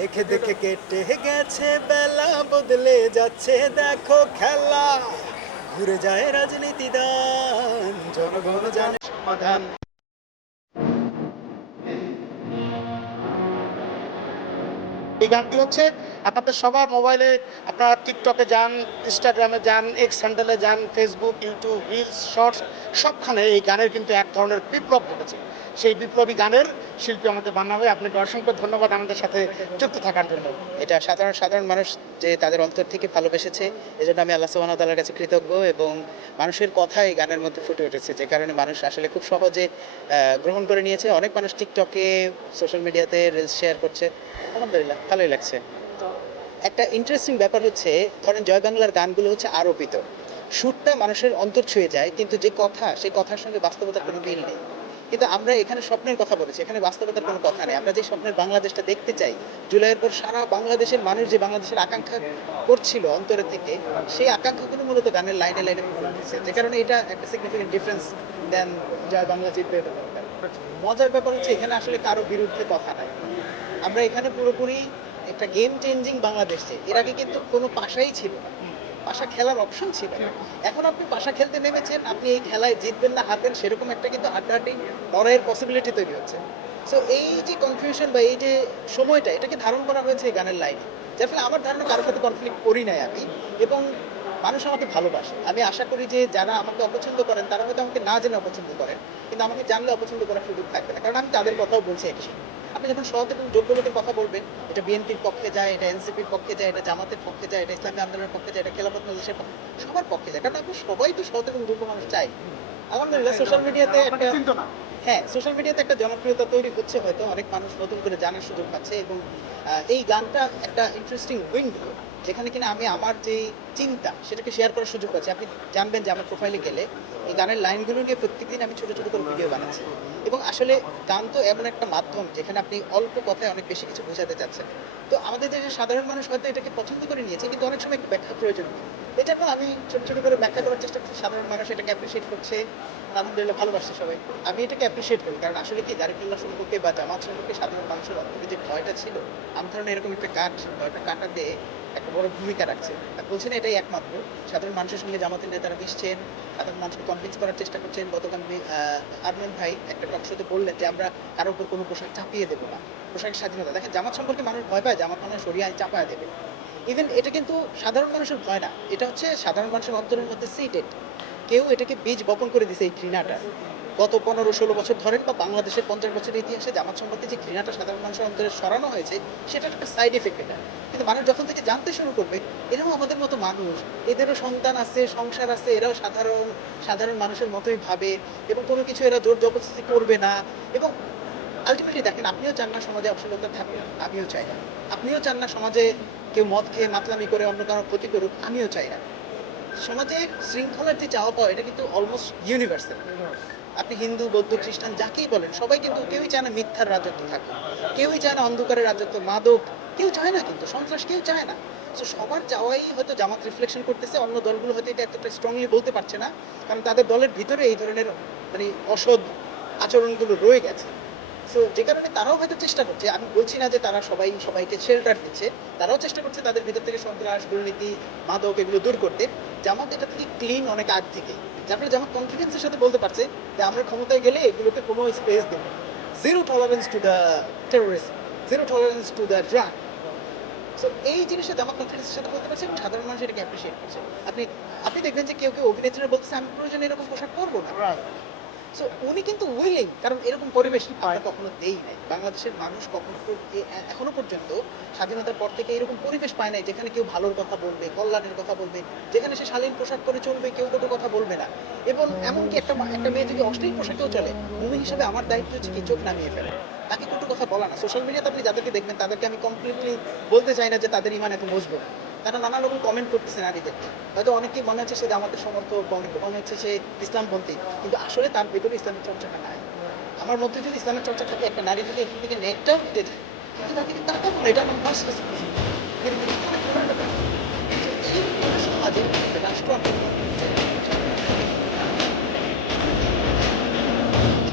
দেখে দেখে কেটে গেছে বেলা, বদলে যাচ্ছে দেখো খেলা, ঘুরে যায় রাজনীতি দান, জনগণ জানে সমাধান। এই গানটি হচ্ছে আপনাদের সবার মোবাইলে, আপনারা টিকটকে যান, ইনস্টাগ্রামে যান, এক্স হ্যান্ডেলে যান, ফেসবুক, ইউটিউব, রিলস, শর্টস, সবখানে এই গানের কিন্তু এক ধরনের বিপ্লব ঘটেছে। সেই বিপ্লবী গানের শিল্পী আমাদের বানাবে। আপনাকে অসংখ্য ধন্যবাদ আমাদের সাথে যুক্ত থাকার জন্য। এটা সাধারণ সাধারণ মানুষ যে তাদের অন্তর থেকে ভালোবেসেছে, এজন্য আমি আল্লাহ সুবহানাহু ওয়া তাআলার কাছে কৃতজ্ঞ। এবং মানুষের কথা এই গানের মধ্যে ফুটে উঠেছে, যে কারণে মানুষ আসলে খুব সহজে গ্রহণ করে নিয়েছে। অনেক মানুষ টিকটকে, সোশ্যাল মিডিয়াতে রিলস শেয়ার করছে। আলহামদুলিল্লাহ, ভালোই লাগছে। একটা ইন্টারেস্টিং ব্যাপার হচ্ছে, ধরেন জয় বাংলার গানগুলো হচ্ছে আরোপিত, সুরটা মানুষের অন্তর ছুঁয়ে যায়, কিন্তু যে কথা, সেই কথার সঙ্গে বাস্তবতার কোনো মিল নেই। কিন্তু আমরা এখানে স্বপ্নের কথা বলেছি, এখানে বাস্তবতার কোনো কথা নেই। আমরা যে স্বপ্নের বাংলাদেশটা দেখতে চাই, জুলাইয়ের পর সারা বাংলাদেশের মানুষ যে বাংলাদেশের আকাঙ্ক্ষা করছিল অন্তরের থেকে, সেই আকাঙ্ক্ষাগুলো মূলত গানের লাইনে লাইনে পূরণ হচ্ছে, যে কারণে এটা একটা সিগনিফিকেন্ট ডিফারেন্স দেন জয় বাংলা জিতবে। মজার ব্যাপার হচ্ছে, এখানে আসলে কারো বিরুদ্ধে কথা নাই। আমরা এখানে পুরোপুরি একটা গেম চেঞ্জিং বাংলাদেশ চাই। এর আগে কিন্তু কোনো পাশাই ছিল না, পাশা খেলার অপশন ছিল না। এখন আপনি পাশা খেলতে নেমেছেন, আপনি এই খেলায় জিতবেন না হারবেন সেরকম একটা কিন্তু হাড্ডাহাড্ডি লড়াইয়ের পসিবিলিটি তৈরি হচ্ছে। সো এই যে কনফিউশন বা এই যে সময়টা, এটাকে ধারণ করা হয়েছে এই গানের লাইনে, যার ফলে আমার ধারণা কারোর সাথে কনফ্লিক্ট করি নাই আমি। এবং মানুষ আমাকে ভালোবাসে। আমি আশা করি যে যারা আমাকে অপছন্দ করেন তারা হয়তো আমাকে না জেনে অপছন্দ করেন, কিন্তু আমাকে জানলে অপছন্দ করার সুযোগ থাকবে না, কারণ আমি তাদের কথাও বলছি একই। আপনি যখন সৎ এবং যোগ্য লোকের কথা বলবেন, এটা বিএনপির পক্ষে যায়, এটা এনসিপির পক্ষে যায়, এটা জামাতের পক্ষে যায়, এটা ইসলামী আন্দোলনের পক্ষে যায়, এটা খেলাফত মজলিসের পক্ষে, সবার পক্ষে যায়, কারণ আমরা সবাই তো সৎ এবং যোগ্য মানুষ চাই। আলহামদুলিল্লাহ সোশ্যাল মিডিয়াতে একটা, হ্যাঁ, সোশ্যাল মিডিয়াতে একটা জনপ্রিয়তা তৈরি হচ্ছে, হয়তো অনেক মানুষ নতুন করে জানার সুযোগ পাচ্ছে। এবং এই গানটা একটা ইন্টারেস্টিং উইন্ডো, যেখানে কিনা আমি আমার যে চিন্তা সেটাকে শেয়ার করার সুযোগ পাচ্ছি। আপনি জানবেন যে আমার প্রোফাইলে গেলে এই গানের লাইনগুলো নিয়ে প্রত্যেকদিন আমি ছোটো ছোটো করে ভিডিও বানাচ্ছি। এবং আসলে গান তো এমন একটা মাধ্যম যেখানে আপনি অল্প কথায় অনেক বেশি কিছু বোঝাতে চাচ্ছেন। তো আমাদের দেশের সাধারণ মানুষ হয়তো এটাকে পছন্দ করে নিয়েছে, কিন্তু অনেক সময় একটু ব্যাখ্যা প্রয়োজন। এটা না, আমি ছোটো ছোটো করে ব্যাখ্যা করার চেষ্টা করছি, সাধারণ মানুষ এটাকে অ্যাপ্রিসিয়েট করছে, আলহামদুলিল্লাহ ভালোবাসছে সবাই। আমি এটাকে অ্যাপ্রিসিয়েট করি, কারণ আসলে কি জারিকুল্লাহ সম্পর্কে বা জামাত সম্পর্কে সাধারণ মানুষের অন্তরে যে ভয়টা ছিল, আমার ধারণা এরকম একটা কাঠ বা একটা কাঁটাতে একটা বড় ভূমিকা রাখছে। আর বলছেন এটাই একমাত্র সাধারণ মানুষের সঙ্গে জামাতের নেতারা মিশছেন, সাধারণ মানুষকে কনভিন্স করার চেষ্টা করছেন। গতকাল আরমান ভাই একটা টক শোতে বললেন যে আমরা কারোর উপর কোনো পোশাক চাপিয়ে দেবো না, পোশাকের স্বাধীনতা। দেখেন, জামাত সম্পর্কে মানুষ ভয় পায়, জামাত মানে সরিয়ে আইন চাপায় দেবে। ইভেন এটা কিন্তু সাধারণ মানুষের ভয় না, এটা হচ্ছে সাধারণ মানুষের অন্তরের মধ্যে সিটেড। কেউ এটাকে বীজ বপন করে দিছে এই ঘৃণাটা। গত 15-16 বছর ধরেন বা বাংলাদেশের 50 বছরের ইতিহাসে জামাত সম্পর্কে যে ঘৃণাটা সাধারণ মানুষের অন্তরে সরানো হয়েছে, সেটার একটা সাইড এফেক্ট এটা। কিন্তু মানুষ যখন থেকে জানতে শুরু করবে এরাও আমাদের মতো মানুষ, এদেরও সন্তান আছে, সংসার আছে, এরাও সাধারণ সাধারণ মানুষের মতোই ভাবে, এবং কোনো কিছু এরা জোর জবরদস্তি করবে না। এবং আলটিমেটলি দেখেন, আপনিও চান না সমাজে অশ্লীলতা থাকুক, আমিও চাই না। আপনিও চান না সমাজে কেউ মদ খেয়ে মাতলামি করে অন্য কারো ক্ষতি করুক, আমিও চাই না। সমাজে শৃঙ্খলার যে চাওয়া পাওয়া, এটা কিন্তু অলমোস্ট ইউনিভার্সাল। আপনি হিন্দু, বৌদ্ধ, খ্রিস্টান যাকেই বলেন, সবাই কিন্তু কেউই চায় না মিথ্যার রাজত্ব থাকুক, কেউই চায় না অন্ধকারের রাজত্ব, মাদক কেউ চায় না, কিন্তু সন্ত্রাস কেউ চায় না। তো সবার চাওয়াই হয়তো জামাত রিফ্লেকশন করতেছে, অন্য দলগুলো হয়তো এটা এতটা স্ট্রংলি বলতে পারছে না, কারণ তাদের দলের ভিতরে এই ধরনের মানে অসৎ আচরণগুলো রয়ে গেছে। সো যে কারণে তারাও হয়তো চেষ্টা করছে, আমি বলছি না যে তারা সবাই সবাইকে শেল্টার দিচ্ছে, তারাও চেষ্টা করছে তাদের ভিতর থেকে সন্ত্রাস, দুর্নীতি, মাদক এগুলো দূর করতে। জামাত এটা থেকে ক্লিন অনেক আগ থেকে, যার ফলে জামাত কনফিডেন্সের সাথে বলতে পারছে যে আমরা ক্ষমতায় গেলে এগুলোকে কোনো স্পেস দেব, zero tolerance to the terrorism, zero tolerance to the drug. So এই জিনিসটা জামাত কনফিডেন্সের সাথে বলতে পারছে, এবং সাধারণ মানুষ এটাকে অ্যাপ্রিসিয়েট করছে। আপনি আপনি দেখবেন যে কেউ কেউ অভিনেত্রীরা বলতেছে আমি প্রয়োজনে এরকম পোশাক পরবো না। সো উনি কিন্তু উইলিং, কারণ এরকম পরিবেশ আমরা কখনো দেই নাই। বাংলাদেশের মানুষ কখনো এখনো পর্যন্ত স্বাধীনতার পর থেকে এরকম পরিবেশ পায় নাই যেখানে কেউ ভালোর কথা বলবে, কল্যাণের কথা বলবে, যেখানে সে শালীন পোশাক পরে চলবে, কেউ কটু কথা বলবে না। এবং এমনকি একটা মেয়ে যদি অশ্লীল পোশাকেও চলে, মুমিন হিসেবে আমার দায়িত্ব হচ্ছে কি চোখ নামিয়ে ফেলা, তাকে কটু কথা বলা না। সোশ্যাল মিডিয়াতে আপনি যাদেরকে দেখবেন তাদেরকে আমি কমপ্লিটলি বলতে চাই না যে তাদের ইমান এত মজবুত। তারা নানা রকম কমেন্ট করতেছে নারীদের, হয়তো অনেকেই মনে হচ্ছে সে আমাদের সমর্থক, মনে হচ্ছে সে ইসলামপন্থী, কিন্তু আসলে তার ভেতরে ইসলামের চর্চাটা নাই। আমার মধ্যে যদি ইসলামের চর্চা থাকে, একটা নারী যদি এখান থেকে নেটটাও কেটে যায়, কিন্তু তাকে তাকাবো না, এটা আমার ফার্স্ট রেসপন্সিবিলিটি। সমাজে রাষ্ট্র